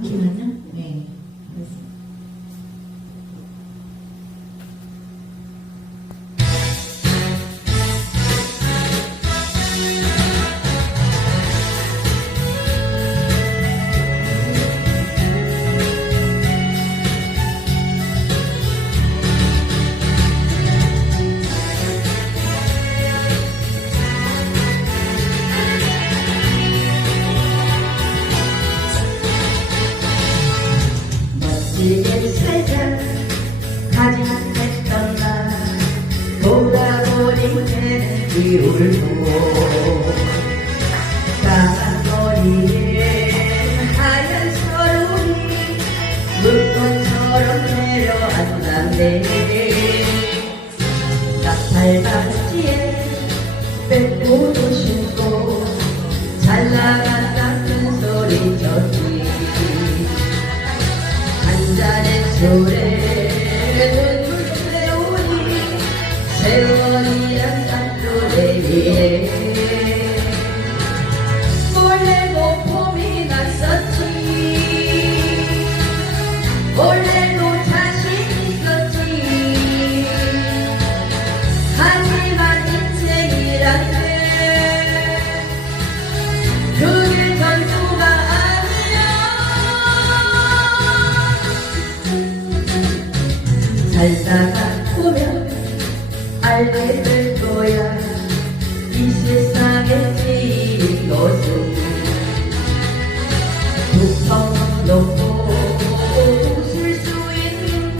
잠시만요. 네. 그렇습니다. 울고 까만 머리에 하얀 서름이 물건처럼 내려앉았네 나팔바지에 빼고도 신고 잘 나간다 큰 소리 쳤지. 한 잔의 술에 살다가 보면 알게 될 거야. 이 세상에 제일 것은 두통 놓고 웃을 수 있는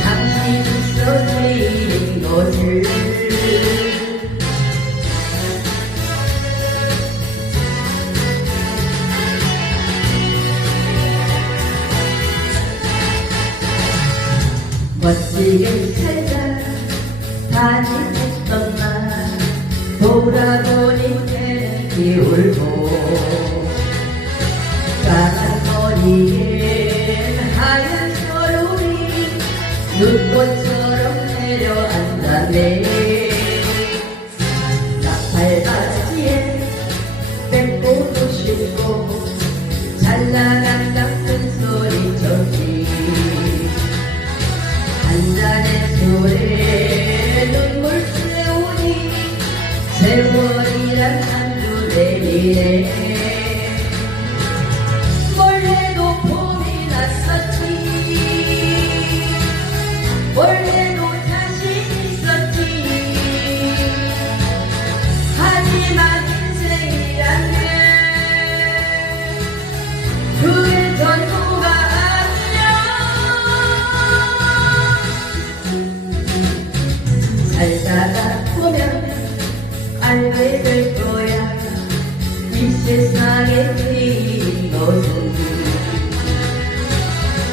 당신 있어 제일인 것을 멋지게 살자. 다짐했던 날 돌아보니 내 기울고 까만 머리에 하얀 서름이 눈꽃처럼 내려앉았네. 나팔바지에 빼고도 신고 잘 나간다 한잔의 술에 눈물 세우니 세월이란 한두 내리네 원래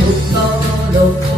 두